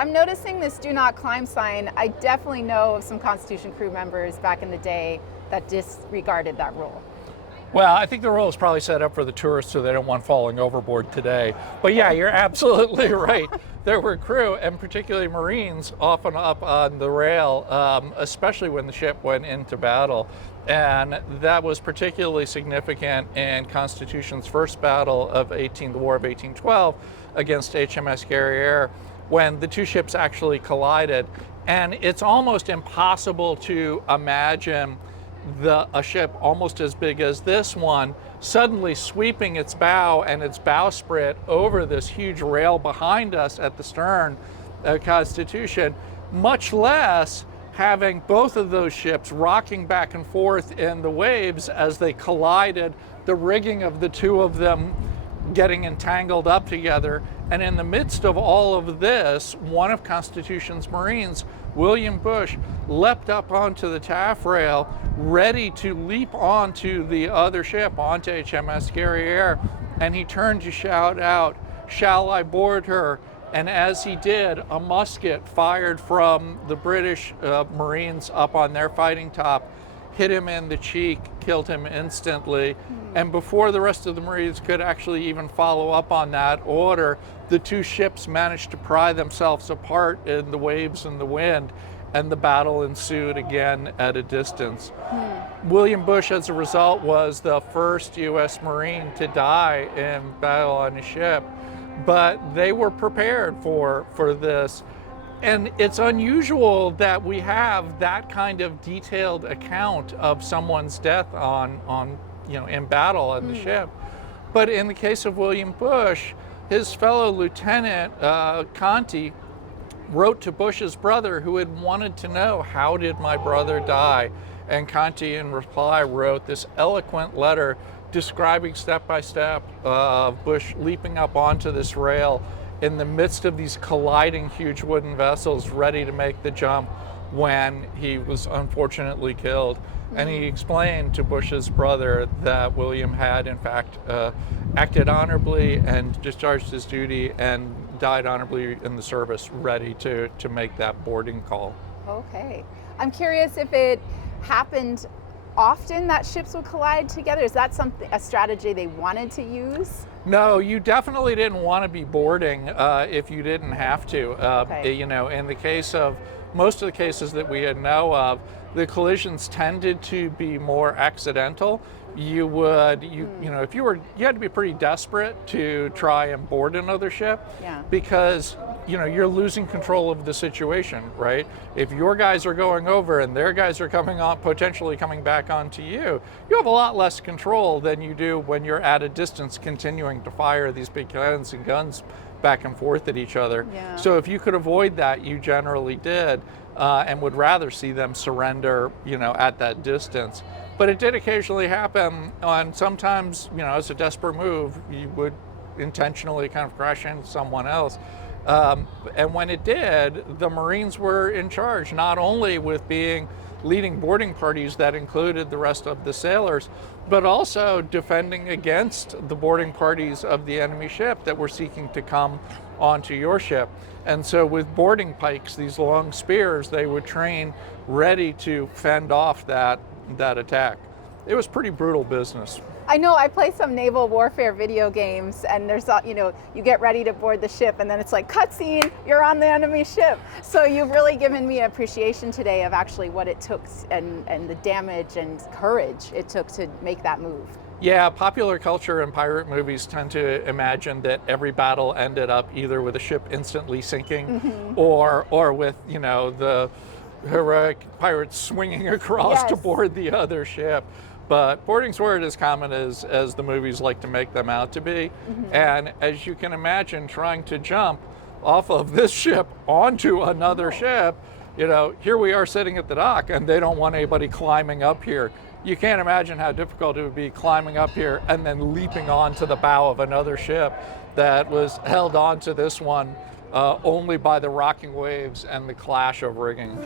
I'm noticing this do not climb sign. I definitely know of some Constitution crew members back in the day that disregarded that rule. Well, I think the rule is probably set up for the tourists so they don't want falling overboard today. But yeah, you're absolutely right. There were crew, and particularly Marines, often up on the rail, especially when the ship went into battle. And that was particularly significant in Constitution's first battle of the War of 1812 against HMS Guerriere, when the two ships actually collided. And it's almost impossible to imagine a ship almost as big as this one suddenly sweeping its bow and its bowsprit over this huge rail behind us at the stern of Constitution, much less having both of those ships rocking back and forth in the waves as they collided, the rigging of the two of them getting entangled up together. And in the midst of all of this, one of Constitution's Marines, William Bush, leapt up onto the taffrail, ready to leap onto the other ship, onto HMS Guerriere, and he turned to shout out, "Shall I board her?" And as he did, a musket fired from the British Marines up on their fighting top hit him in the cheek, killed him instantly. And before the rest of the Marines could actually even follow up on that order, the two ships managed to pry themselves apart in the waves and the wind, and the battle ensued again at a distance. William Bush, as a result, was the first U.S. Marine to die in battle on a ship, but they were prepared for this. And it's unusual that we have that kind of detailed account of someone's death in battle on the ship. But in the case of William Bush, his fellow lieutenant, Conti, wrote to Bush's brother, who had wanted to know, how did my brother die? And Conti, in reply, wrote this eloquent letter describing step by step Bush leaping up onto this rail in the midst of these colliding huge wooden vessels ready to make the jump when he was unfortunately killed. And he explained to Bush's brother that William had, in fact, acted honorably and discharged his duty and died honorably in the service, ready to make that boarding call. Okay. I'm curious if it happened often that ships would collide together. Is that a strategy they wanted to use? No, you definitely didn't want to be boarding if you didn't have to. Okay. In the case of most of the cases that we know of, the collisions tended to be more accidental. You had to be pretty desperate to try and board another ship, because you're losing control of the situation, right? If your guys are going over and their guys are potentially coming back onto you, you have a lot less control than you do when you're at a distance continuing to fire these big cannons and guns back and forth at each other. Yeah. So if you could avoid that, you generally did, and would rather see them surrender, at that distance. But it did occasionally happen, and sometimes, as a desperate move, you would intentionally kind of crash into someone else. And when it did, the Marines were in charge, not only with leading boarding parties that included the rest of the sailors, but also defending against the boarding parties of the enemy ship that were seeking to come onto your ship. And so with boarding pikes, these long spears, they would train ready to fend off that attack. It was pretty brutal business. I know, I play some naval warfare video games, and there's, you get ready to board the ship, and then it's like, cutscene, you're on the enemy ship. So you've really given me an appreciation today of actually what it took and the damage and courage it took to make that move. Yeah, popular culture and pirate movies tend to imagine that every battle ended up either with a ship instantly sinking or with, the heroic pirates swinging across to board the other ship. But boardings weren't as common as the movies like to make them out to be. And as you can imagine, trying to jump off of this ship onto another ship, here we are sitting at the dock and they don't want anybody climbing up here. You can't imagine how difficult it would be climbing up here and then leaping onto the bow of another ship that was held onto this one only by the rocking waves and the clash of rigging.